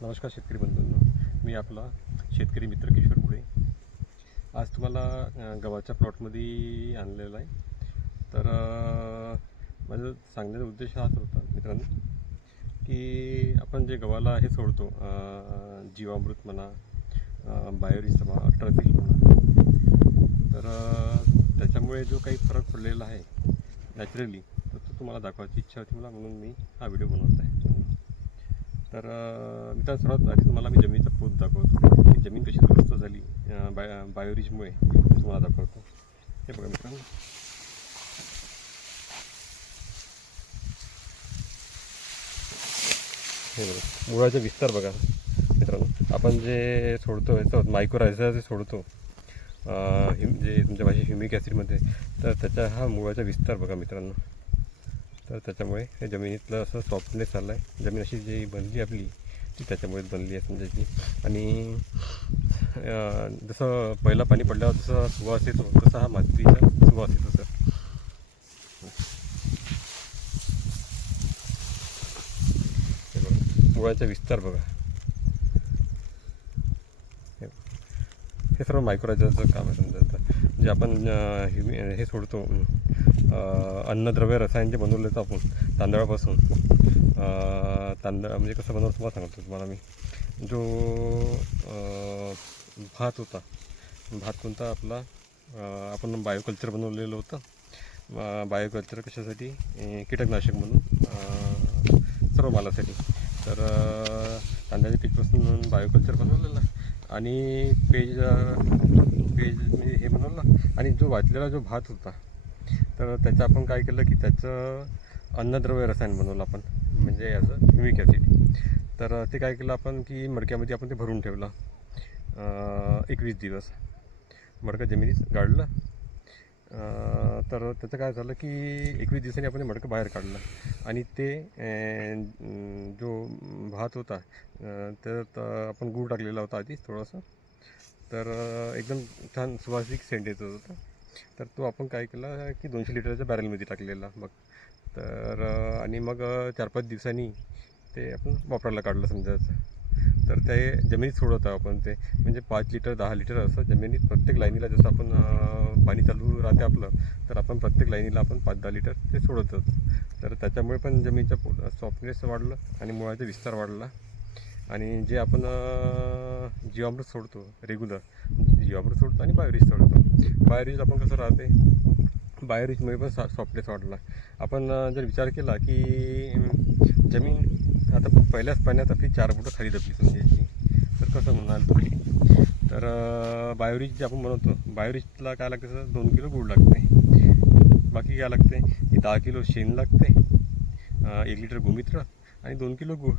नमस्कार शेतकरी बंधूंनो, मी आपला शेतकरी मित्र किशोर भुळे आज तुम्हाला गव्हाच्या प्लॉटमध्ये आणलेला आहे. तर माझं सांगण्याचा उद्देश हाच होता मित्रांनो, की आपण जे गव्हाला हे सोडतो जीवामृत म्हणा, बायोरिस म्हणा, अल्ट्रासिल म्हणा, तर त्याच्यामुळे जो काही फरक पडलेला आहे नॅचरली, तर तो तुम्हाला दाखवायची इच्छा होती मला, म्हणून मी हा व्हिडिओ बनवत आहे. तर मित्रांनो, सर्वात आधी तुम्हाला मी जमिनीचा पोत दाखवतो की जमीन कशी दुरुस्त झाली बायोरिजमुळे तुम्हाला दाखवतो. हे बघा मित्रांनो, हे बघा मुळाचा विस्तार बघा मित्रांनो. आपण जे सोडतो याचं मायक्रोरायझा जे सोडतो जे तुमच्या भाषेत ह्युमिक ॲसिडमध्ये, तर त्याचा हा मुळाचा विस्तार बघा मित्रांनो. तर त्याच्यामुळे हे जमिनीतलं असं सॉफ्टनेस आलं आहे. जमीन अशी जी बनली आपली ती त्याच्यामुळेच बनली आहे समजायची. आणि जसं पहिलं पाणी पडल्यावर जसं सुवास येतो, तसा हा मातीचा सुवास येतो सर. हे बघा मुळाचा विस्तार बघा. हे सर्व मायक्रोरायझरचं काम आहे समजायचं. जे आपण हे सोडतो अन्नद्रव्य रसायन जे बनवलं होतं आपण तांदळापासून. तांदळा म्हणजे कसं बनवलं तुम्हाला सांगतो तुम्हाला मी. जो भात होता, भात कोणता आपला, आपण बायोकल्चर बनवलेलं होतं. बायोकल्चर कशासाठी? कीटकनाशक म्हणून सर्व मालासाठी. तर तांदळाच्या पीठपासून बायोकल्चर बनवलेलं आणि पेज म्हणजे हे बनवलं. आणि जो वाचलेला जो भात होता, तर त्याचं आपण काय केलं की त्याचं अन्नद्रव्य रसायन बनवलं आपण, म्हणजे याचं ह्युमिक ॲसिड. तर ते काय केलं आपण की मडक्यामध्ये आपण ते भरून ठेवलं 21 दिवस. मडकं जमिनीत गाडलं. तर त्याचं काय झालं की 21 दिवसांनी आपण ते मडकं बाहेर काढलं. आणि ते जो भात होता त्यात आपण गूळ टाकलेला होता आधी थोडंसं. तर एकदम छान सुवासिक सेंट येत होता. तर तो आपण काय केला की 200 लिटरच्या बॅरलमध्ये टाकलेला मग. तर आणि मग 4-5 दिवसांनी ते आपण वापरायला काढलं समजायचं. तर ते जमिनीत सोडत आहोत आपण ते, म्हणजे 5 लिटर 10 लिटर असं जमिनीत प्रत्येक लाईनीला. जसं आपण पाणी चालू राहते आपलं, तर आपण प्रत्येक लाईनीला आपण 5-10 लिटर ते सोडत होतो. तर त्याच्यामुळे पण जमिनीचा सॉफ्टनेस वाढलं आणि मुळाचा विस्तार वाढला. आणि जे आपण जीवामृत सोडतो रेग्युलर, जीवामृत सोडतो आणि बायोरिज सोडतो. बायोरिज आपण कसं राहते, बायोरिजमुळे पण सॉफ्टनेस वाढला. आपण जर विचार केला की जमीन आता पहिल्याच पाण्यात आपली 4 बोटं खाली दबली समजायची, तर कसं म्हणाल तुम्ही? तर बायोरिज जे आपण बनवतो, बायोरिजला काय लागतं सर? 2 किलो गूळ लागते. बाकी काय लागते? 10 किलो शेण लागते, 1 लिटर गोमित्र आणि 2 किलो गूळ.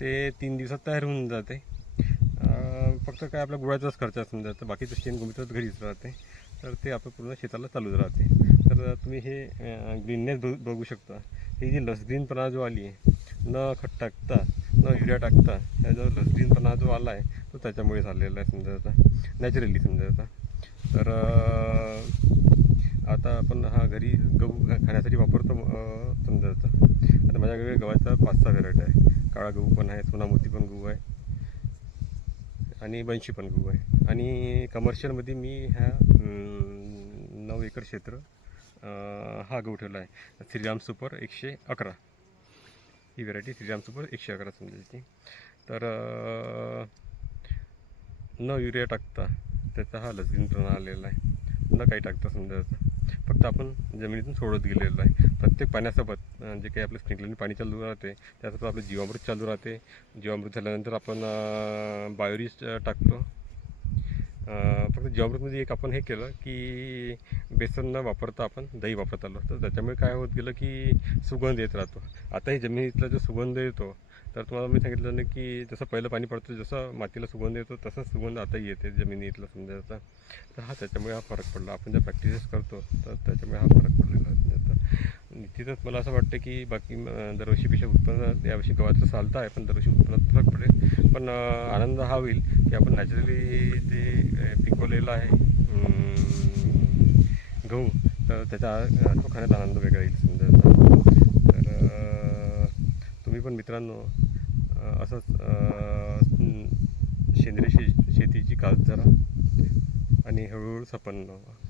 ते 3 दिवसात तयार होऊन जाते. फक्त काय आपल्या गुळाचाच खर्च समजा जातं, बाकीचं शेण गोमित्र घरीच राहते. तर ते आपलं पूर्ण शेताला चालूच राहते. तर तुम्ही हे ग्रीननेस बघू शकता. ही जी लसग्रीनपणा जो आली आहे, न खत टाकता न युरिया टाकता, ह्या जो लसग्रीनपणा जो आला आहे तो त्याच्यामुळे झालेला आहे समजायचा, नॅचरली समजायचा. तर आता आपण हा घरी गहू खाण्यासाठी वापरतो समजायचा. आता माझ्याकडे गव्हाचा 5-6 व्हेरायटी आहे. काळा गहू पण आहे, सोनामोती पण गहू आहे आणि बनशी पण गहू आहे. आणि कमर्शियलमध्ये मी ह्या 9 एकर क्षेत्र हा गहू ठेवला आहे. श्रीराम सुपर 111, ही व्हेरायटी श्रीराम सुपर 111 समजायची. तर न युरिया टाकता त्याचा हा लसग्रीनपणा आलेला आहे, न काही टाकता समजायचं. फक्त आपण जमिनीतून सोडत गेलेलं आहे. प्रत्येक पाण्यासोबत जे काही आपलं स्प्रिंकलरने पाणी चालू राहते, त्यासोबत आपलं जीवामृत चालू राहते. जीवामृत झाल्यानंतर आपण बायोरिज टाकतो. फक्त जीवामृतमध्ये एक आपण हे केलं की बेसन न वापरता आपण दही वापरत आलो. तर त्याच्यामुळे काय होत गेलं की सुगंध येत राहतो. आताही जमिनीतला जो सुगंध येतो, तर तुम्हाला मी सांगितलं ना की जसं पहिलं पाणी पडतं, जसं मातीला सुगंध येतो, तसंच सुगंध आताही येते जमिनीतला समजायचा. तर त्याच्यामुळे हा फरक पडला. आपण ज्या प्रॅक्टिसेस करतो, तर त्याच्यामुळे हा फरक पडलेला समजायचा. निश्चितच मला असं वाटतं की बाकी दरवर्षीपेक्षा उत्पन्न यावर्षी गव्हाचं चालतं आहे, पण दरवर्षी उत्पन्नात फरक पडेल. पण आनंद हा होईल की आपण नॅचरली ते पिकवलेलं आहे गहू, तर त्याचा तो खाण्यात आनंद वेगळा येईल समजायचा. तर तुम्ही पण मित्रांनो असंच सेंद्रिय शेतीची कास धरा आणि हळूहळू संपन्न व्हा.